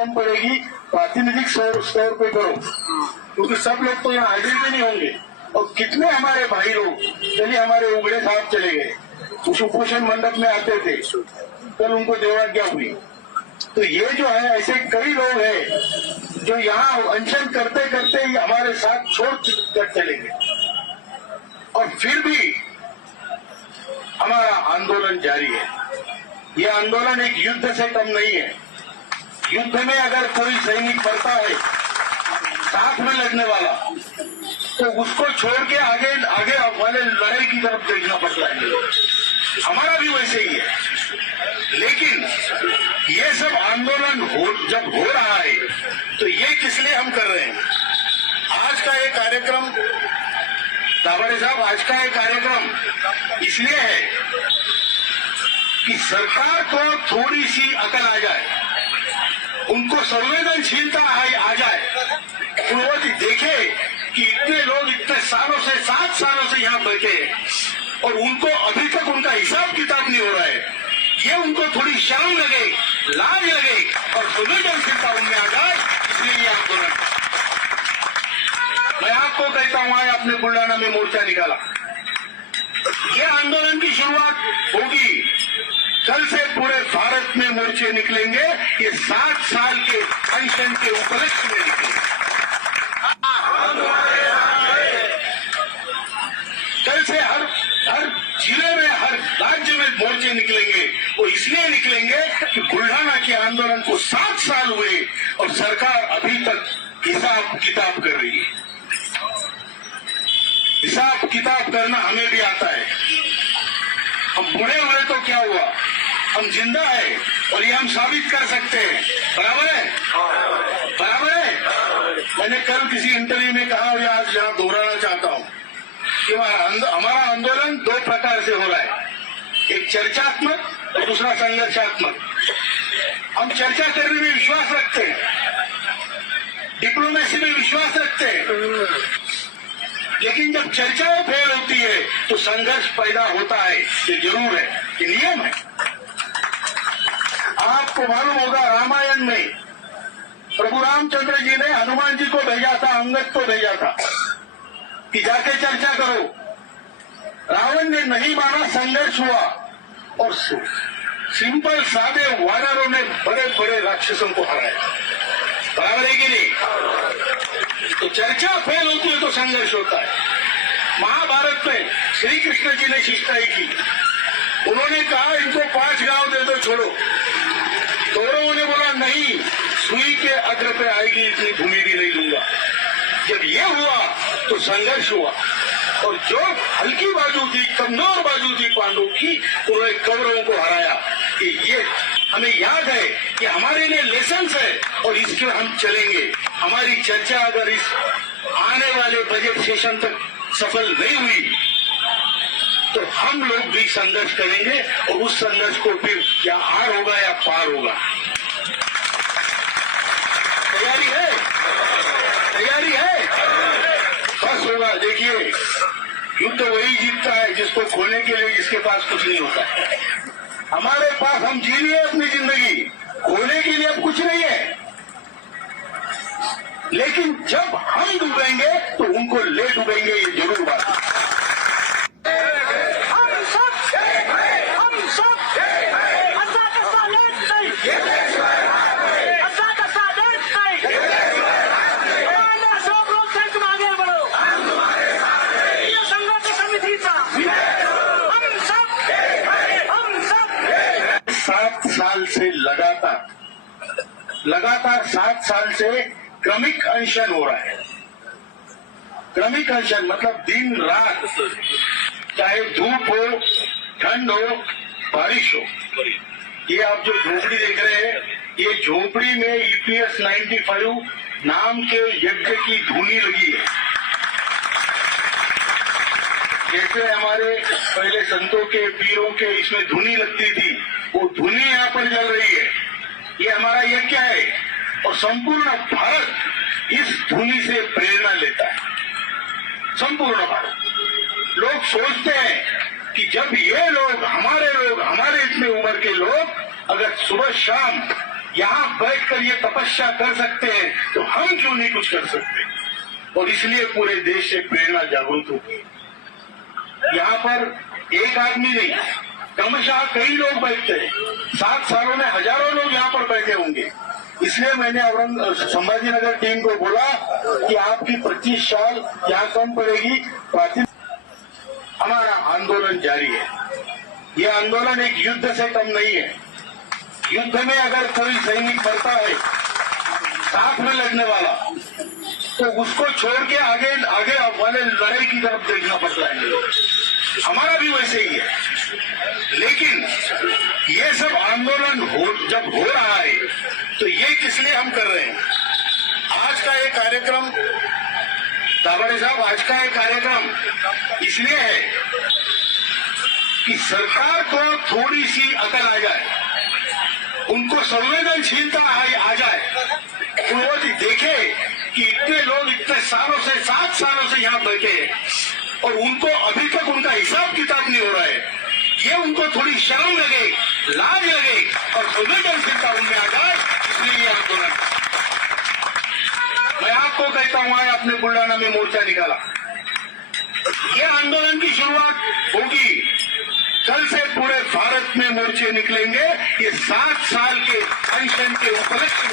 कम पड़ेगी, प्रातिनिधिक स्तर पे करो, क्योंकि सब लोग तो यहाँ हाजिर भी नहीं होंगे। और कितने हमारे भाई लोग, चलिए हमारे उगड़े साहब चले गए, उस उपोषण मंडप में आते थे, कल उनको देवाज्ञा हुई। तो ये जो है ऐसे कई लोग हैं जो यहाँ अनशन करते करते ही हमारे साथ छोड़ कर चले गए, और फिर भी हमारा आंदोलन जारी है। ये आंदोलन एक युद्ध से कम नहीं है। युद्ध में अगर कोई सैनिक मरता है साथ में लड़ने वाला, तो उसको छोड़ के आगे आगे वाले लड़ाई की तरफ देखना पड़ता है। हमारा भी वैसे ही है। लेकिन ये सब आंदोलन जब हो रहा है तो ये किस लिए हम कर रहे हैं? आज का ये कार्यक्रम, दाभाडे साहब, आज का ये कार्यक्रम इसलिए है कि सरकार को थोड़ी सी अकल आ जाए, उनको संवेदनशीलता आ जाए, वो देखे कि इतने लोग इतने सालों से 7 सालों से यहाँ बैठे हैं और उनको अभी तक उनका हिसाब किताब नहीं हो रहा है। ये उनको थोड़ी शर्म लगे, लाज लगे और संवेदनशीलता उनमें आ जाए, इसलिए ये आंदोलन। मैं आपको कहता हूं, आज आपने बुल्ढाना में मोर्चा निकाला, ये आंदोलन की शुरुआत होगी। कल से पूरे भारत में मोर्चे निकलेंगे, ये 7 साल के पेंशन के उपलक्ष्य में निकलेंगे। कल से हर जिले में, हर राज्य में मोर्चे निकलेंगे। वो इसलिए निकलेंगे कि बुल्ढाना के आंदोलन को 7 साल हुए और सरकार अभी तक हिसाब किताब कर रही है। हिसाब किताब करना हमें भी आता है। हम बूढ़े हुए तो क्या हुआ, हम जिंदा है और ये हम साबित कर सकते हैं। बराबर है, बराबर है। मैंने कल किसी इंटरव्यू में कहा और आज यहाँ दोहराना चाहता हूँ कि हमारा आंदोलन 2 प्रकार से हो रहा है, एक चर्चात्मक और दूसरा संघर्षात्मक। हम चर्चा करने में विश्वास रखते हैं, डिप्लोमेसी में विश्वास रखते हैं, लेकिन जब चर्चाएं फेल होती है तो संघर्ष पैदा होता है। ये जरूर है, ये नियम है। आपको मालूम होगा, रामायण में प्रभु रामचंद्र जी ने हनुमान जी को भेजा था, अंगद को भेजा था कि जाके चर्चा करो। रावण ने नहीं माना, संघर्ष हुआ और सिंपल सादे वानरों ने बड़े बड़े राक्षसों को हराया। बराबर है कि नहीं? तो चर्चा फेल होती है तो संघर्ष होता है। महाभारत में श्री कृष्ण जी ने शिष्टाई की, उन्होंने कहा इनको 5 गांव दे दो, छोड़ो। कौरवों ने बोला नहीं, सुई के अग्र पे आएगी इतनी भूमि भी नहीं दूंगा। जब ये हुआ तो संघर्ष हुआ, और जो हल्की बाजू थी, कमजोर बाजू थी पांडवों की, उन्होंने कौरवों को हराया। कि ये हमें याद है कि हमारे लिए लेसन है और इसके हम चलेंगे। हमारी चर्चा अगर इस आने वाले बजट सेशन तक सफल नहीं हुई तो हम लोग भी संघर्ष करेंगे और उस संघर्ष को फिर या आर होगा या पार होगा। तैयारी है, तैयारी है, बस होगा। देखिए, युद्ध वही जीतता है जिसको खोने के लिए जिसके पास कुछ नहीं होता। हमारे पास, हम जी लिए अपनी जिंदगी, खोने के लिए अब कुछ नहीं है, लेकिन जब हम डूबेंगे तो उनको ले डूबेंगे, ये जरूर बात है। लगातार 7 साल से क्रमिक अनशन हो रहा है। क्रमिक अनशन मतलब दिन रात, चाहे धूप हो, ठंड हो, बारिश हो। ये आप जो झोपड़ी देख रहे हैं, ये झोपड़ी में EPS 95 नाम के यज्ञ की धुनी लगी है। जैसे हमारे पहले संतों के, पीरों के इसमें धुनी लगती थी, वो धुनी यहाँ पर जल रही है। ये हमारा यज्ञ है और संपूर्ण भारत इस धुनी से प्रेरणा लेता है। संपूर्ण भारत। लोग सोचते हैं कि जब ये लोग, हमारे इतने उम्र के लोग अगर सुबह शाम यहाँ बैठकर ये तपस्या कर सकते हैं तो हम क्यों नहीं कुछ कर सकते। और इसलिए पूरे देश से प्रेरणा जागृत होगी। यहाँ पर एक आदमी नहीं, क्रमशः कई लोग बैठते हैं। 7 सालों में हजारों लोग यहाँ पर बैठे होंगे। इसलिए मैंने संभाजीनगर टीम को बोला कि आपकी 25 साल यहाँ कम पड़ेगी। हमारा आंदोलन जारी है। यह आंदोलन एक युद्ध से कम नहीं है। युद्ध में अगर कोई सैनिक मरता है साथ में लड़ने वाला, तो उसको छोड़ के आगे आगे वाले लड़ाई की तरफ देखना पड़ता है। हमारा भी वैसे ही है। लेकिन ये सब आंदोलन जब हो रहा है तो ये किस लिए हम कर रहे हैं। आज का ये कार्यक्रम दाभाडे साहब, आज का ये कार्यक्रम इसलिए है कि सरकार को थोड़ी सी अकल आ जाए, उनको संवेदनशीलता आ जाए। वो देखे कि इतने लोग इतने सालों से 7 सालों से यहाँ बैठे हैं और उनको अभी तक उनका हिसाब किताब नहीं हो रहा है। ये उनको थोड़ी शर्म लगे, लाज लगे और संवेदनशीलता उनमें आ जाए, इसलिए ये आंदोलन। मैं आपको कहता हूं, आज आपने बुल्ढाना में मोर्चा निकाला। ये आंदोलन की शुरुआत होगी, कल से पूरे भारत में मोर्चे निकलेंगे। ये 7 साल के पेंशन के उपलक्ष्य